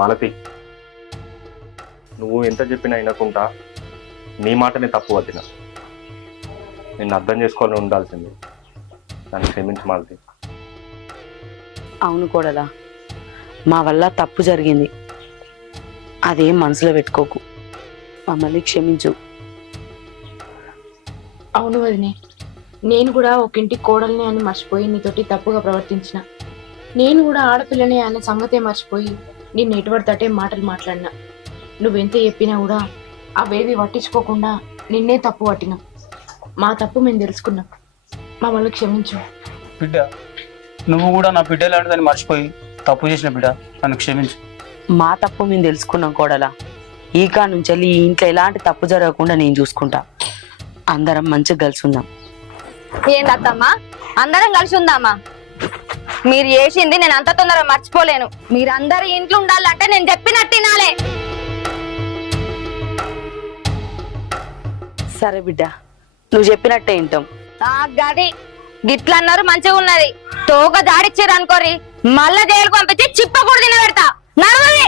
మాలతి, నువ్వు ఎంత చెప్పినా వినకుండా నీ మాటనే తప్పు వదిన. నిన్ను అర్థం చేసుకొని ఉండాల్సింది. నన్ను క్షమించి మాలతి. అవును కోడలా, మా వల్ల తప్పు జరిగింది, అదేం మనసులో పెట్టుకోకు, మమ్మల్ని క్షమించు. అవును వదినే, నేను కూడా ఒక ఇంటి కోడల్ని అని మర్చిపోయి నీతోటి తప్పుగా ప్రవర్తించిన. నేను కూడా ఆడపిల్లనే అనే సంగతే మర్చిపోయి నిన్ను ఎటువడతటే మాటలు మాట్లాడినా. నువ్వెంత చెప్పినా కూడా అవేవి పట్టించుకోకుండా నిన్నే తప్పు పట్టినాం. మా తప్పు మేము తెలుసుకున్నాం, మమ్మల్ని క్షమించు. బిడ్డ, నువ్వు కూడా నా బిడ్డ లాంటిదని మర్చిపోయి తప్పు చేసిన బిడ్డ, నన్ను క్షమించు. మా తప్పు మేము తెలుసుకున్నాం కోడలా. ఈ కాడ నుంచి ఈ ఇంట్లో ఎలాంటి తప్పు జరగకుండా నేను చూసుకుంటా. అందరం మంచిగా కలిసి ఉందాం. ఏందత్తమ్మా, అందరం కలిసి ఉందామా? మీరు చేసింది నేను అంత తొందరగా మర్చిపోలేను. మీరందరూ ఇంట్లో ఉండాలంటే నేను చెప్పినట్టు వినాలే. సరే బిడ్డ, నువ్వు చెప్పినట్టే వింటాం. ఆ గది గిట్ల అన్నారు, మంచిగా ఉన్నది. తోక జాడిచ్చారు అనుకోరి, మళ్ళా జైలుకు పంపించి చిప్పకూడదు తిన పెడతా. నడవది.